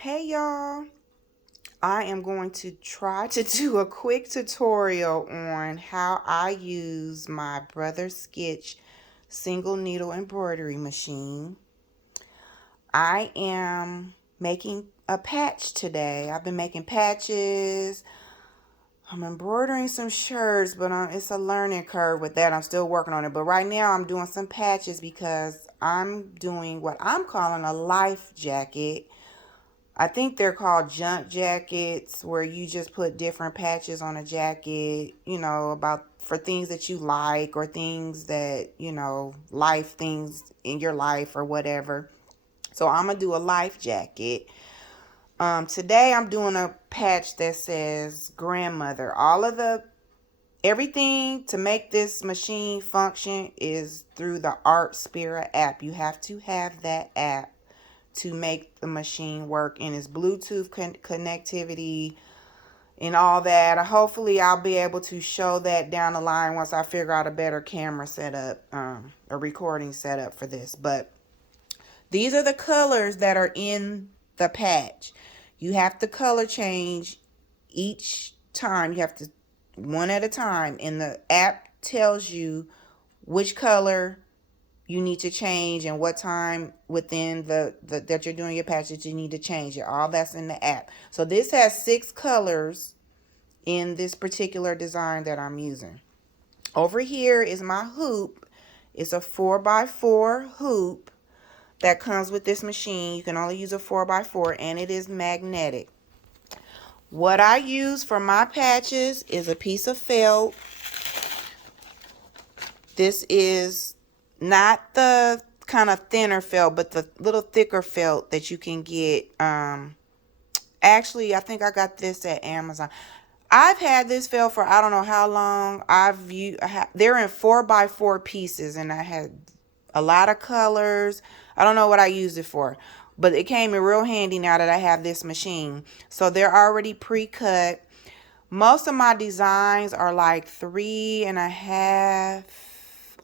Hey y'all, I am going to try to do a quick tutorial on how I use my brother's Skitch single needle embroidery machine. I am making a patch today. I've been making patches. I'm embroidering some shirts, but it's a learning curve with that. I'm still working on it. But right now I'm doing some patches because I'm doing what I'm calling a life jacket. I think they're called junk jackets, where you just put different patches on a jacket, about for things that you like or things that, life things in your life or whatever. So I'm going to do a life jacket. Today I'm doing a patch that says grandmother. Everything to make this machine function is through the Art Spirit app. You have to have that app to make the machine work, and its Bluetooth connectivity and all that. Hopefully I'll be able to show that down the line once I figure out a better camera setup, a recording setup for this. But these are the colors that are in the patch. You have to color change each time. You have to one at a time, and the app tells you which color you need to change and what time within the that you're doing your patch that you need to change it. All that's in the app. So this has 6 colors in this particular design that I'm using. Over here is my hoop. It's a 4x4 hoop that comes with this machine. You can only use a 4x4, and it is magnetic. What I use for my patches is a piece of felt. This is not the kind of thinner felt, but the little thicker felt that you can get. Actually, I think I got this at Amazon. I've had this felt for I don't know how long. They're in 4x4 pieces, and I had a lot of colors. I don't know what I used it for, but it came in real handy now that I have this machine. So they're already pre-cut. Most of my designs are like 3.5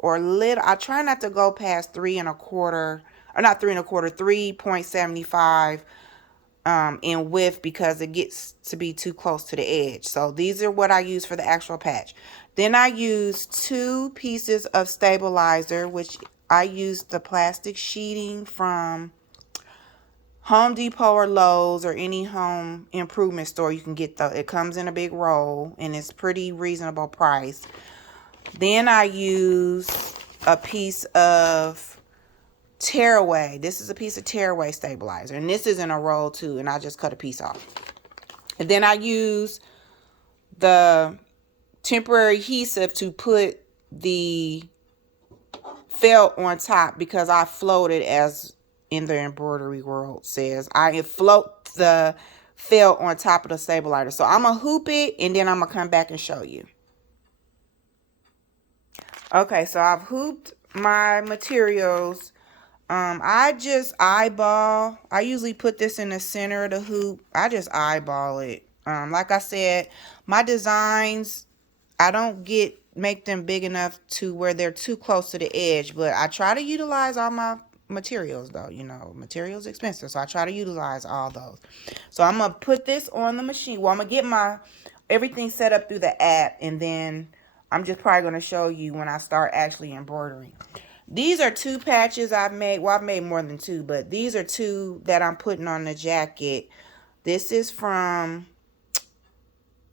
or little. I try not to go past 3.25, or not 3.25, 3.75 in width, because it gets to be too close to the edge. So these are what I use for the actual patch. Then I use 2 pieces of stabilizer, which I use the plastic sheeting from Home Depot or Lowe's or any home improvement store. You can get it comes in a big roll, and it's pretty reasonable price. Then I use a piece of tearaway. This is a piece of tearaway stabilizer, and this is in a roll too, and I just cut a piece off. And then I use the temporary adhesive to put the felt on top, because I floated, as in the embroidery world says, I float the felt on top of the stabilizer. So I'm gonna hoop it, and then I'm gonna come back and show you. Okay, so I've hooped my materials. I just eyeball. I usually put this in the center of the hoop. I just eyeball it. Like I said, my designs, I don't make them big enough to where they're too close to the edge, but I try to utilize all my materials though. Materials expensive, so I try to utilize all those. So I'm gonna put this on the machine. Well, I'm gonna get my everything set up through the app, and then I'm just probably gonna show you when I start actually embroidering. These are 2 patches I've made. Well, I've made more than 2, but these are 2 that I'm putting on the jacket. This is from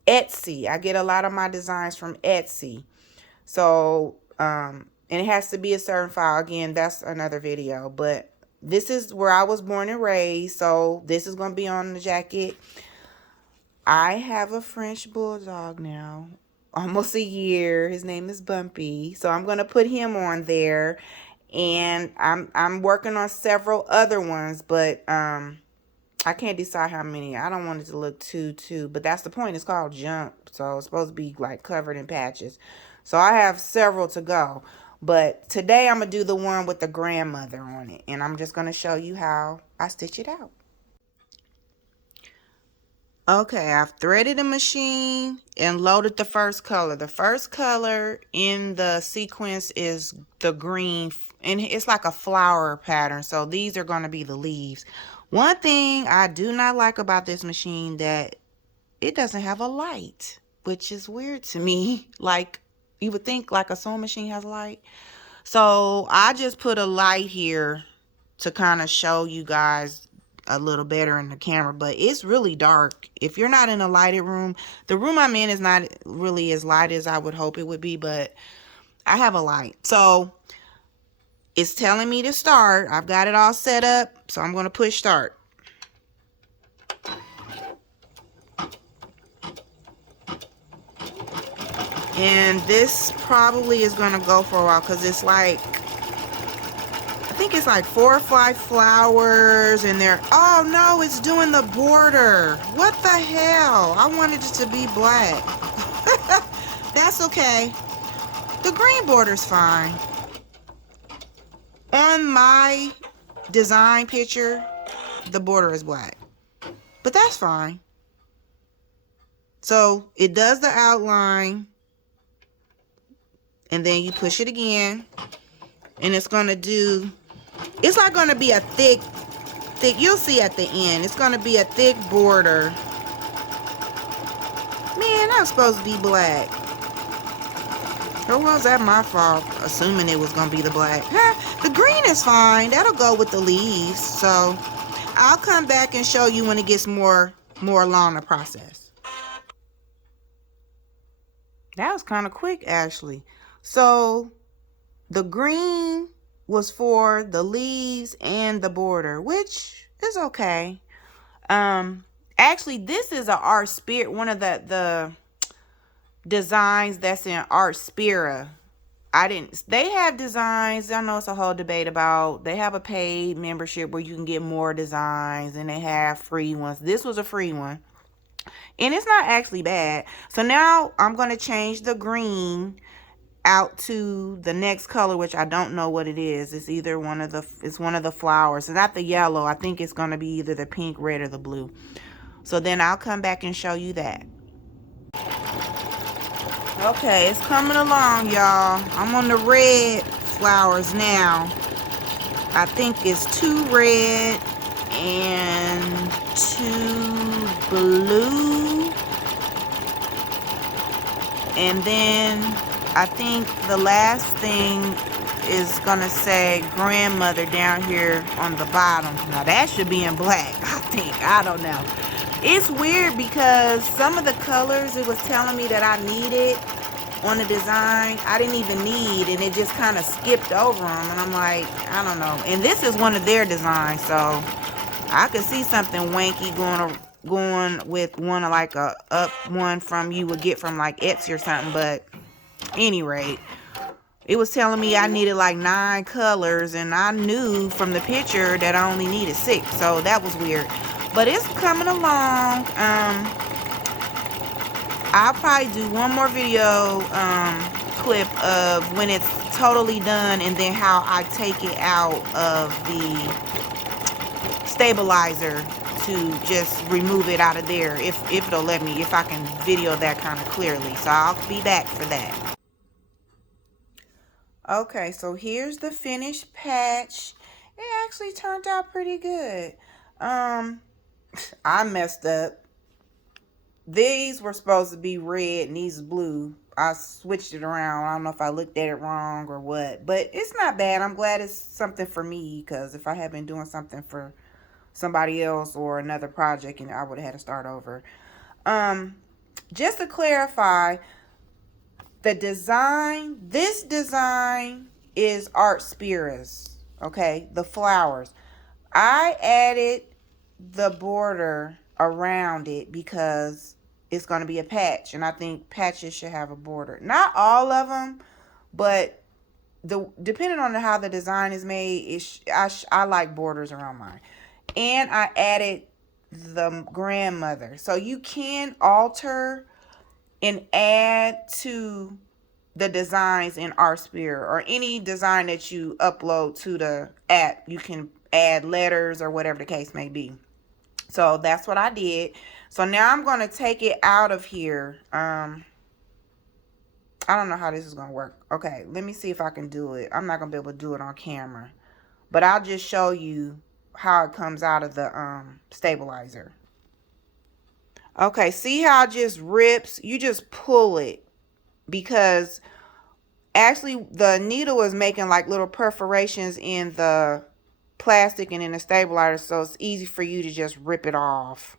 Etsy. I get a lot of my designs from Etsy. So, and it has to be a certain file. Again, that's another video. But this is where I was born and raised. So this is going to be on the jacket. I have a French bulldog now. Almost a year. His name is Bumpy. So I'm going to put him on there. And I'm working on several other ones, but I can't decide how many. I don't want it to look too, but that's the point. It's called junk, so it's supposed to be like covered in patches. So I have several to go, but today I'm gonna do the one with the grandmother on it, and I'm just gonna show you how I stitch it out. Okay, I've threaded the machine and loaded the first color. The first color in the sequence is the green, and it's like a flower pattern. So these are going to be the leaves. One thing I do not like about this machine that it doesn't have a light, which is weird to me. Like, you would think like a sewing machine has a light. So I just put a light here to kind of show you guys a little better in the camera, but it's really dark. If you're not in a lighted room, the room I'm in is not really as light as I would hope it would be, but I have a light. So it's telling me to start. I've got it all set up, so I'm going to push start. And this probably is going to go for a while because it's like, I think it's like 4 or 5 flowers and they're, oh no, it's doing the border. What the hell? I wanted it to be black. That's okay. The green border's fine. On my design picture, the border is black, but that's fine. So it does the outline and then you push it again and it's going to do, it's not going to be a thick, you'll see at the end, it's going to be a thick border. Man, that was supposed to be black. Or was that my fault, assuming it was going to be the black? The green is fine. That'll go with the leaves. So I'll come back and show you when it gets more along the process. That was kind of quick, actually. So the green was for the leaves and the border, which is okay. Actually, this is a Art Spirit, one of the designs that's in Art Spira. They have designs. I know it's a whole debate about, they have a paid membership where you can get more designs and they have free ones. This was a free one and it's not actually bad. So now I'm going to change the green out to the next color, which I don't know what it is. It's either one of the flowers. It's not the yellow. I think it's going to be either the pink, red, or the blue. So then I'll come back and show you that. Okay, it's coming along, y'all. I'm on the red flowers now. I think it's 2 red and 2 blue. And then I think the last thing is gonna say grandmother down here on the bottom. Now that should be in black, I think. I don't know. It's weird because some of the colors it was telling me that I needed on the design, I didn't even need, and it just kind of skipped over them. And I'm like, I don't know. And this is one of their designs, so I could see something wanky going with one like a up one from you would get from like Etsy or something. But any rate, it was telling me I needed like 9 colors, and I knew from the picture that I only needed 6, so that was weird. But it's coming along. I'll probably do one more video clip of when it's totally done, and then how I take it out of the stabilizer to just remove it out of there, if it'll let me, if I can video that kind of clearly. So I'll be back for that. Okay, so here's the finished patch. It actually turned out pretty good. I messed up. These were supposed to be red and these blue. I switched it around. I don't know if I looked at it wrong or what, but it's not bad. I'm glad it's something for me, because if I had been doing something for somebody else or another project, and I would have had to start over. Just to clarify, the design, this design is Art Spira's, okay? The flowers. I added the border around it because it's going to be a patch, and I think patches should have a border. Not all of them, but depending on how the design is made, I like borders around mine. And I added the grandmother. So you can alter and add to the designs in Artsphere, or any design that you upload to the app. You can add letters or whatever the case may be. So that's what I did. So now I'm going to take it out of here. I don't know how this is going to work. Okay, let me see if I can do it. I'm not going to be able to do it on camera. But I'll just show you how it comes out of the stabilizer. Okay, see how it just rips? You just pull it, because actually the needle is making like little perforations in the plastic and in the stabilizer, so it's easy for you to just rip it off.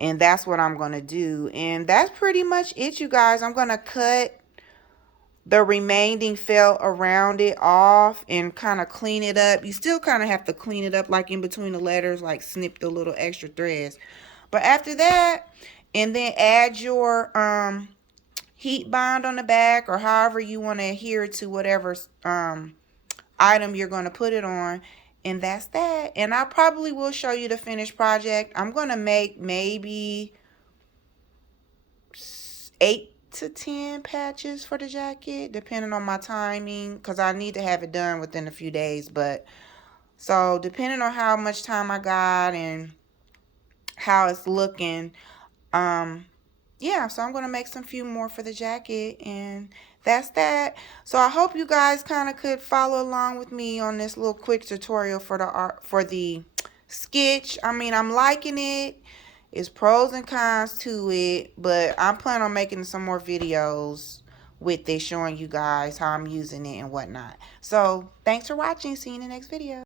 And that's what I'm going to do. And that's pretty much it, you guys. I'm going to cut the remaining felt around it off and kind of clean it up. You still kind of have to clean it up, like in between the letters, like snip the little extra threads. But after that, and then add your heat bond on the back, or however you want to adhere it to whatever item you're going to put it on. And that's that. And I probably will show you the finished project. I'm going to make maybe 8 to 10 patches for the jacket, depending on my timing, because I need to have it done within a few days. But so depending on how much time I got and how it's looking, yeah, so I'm going to make some few more for the jacket, and that's that. So I hope you guys kind of could follow along with me on this little quick tutorial for the Skitch. I mean, I'm liking it. It's pros and cons to it, but I'm planning on making some more videos with it, showing you guys how I'm using it and whatnot. So thanks for watching. See you in the next video.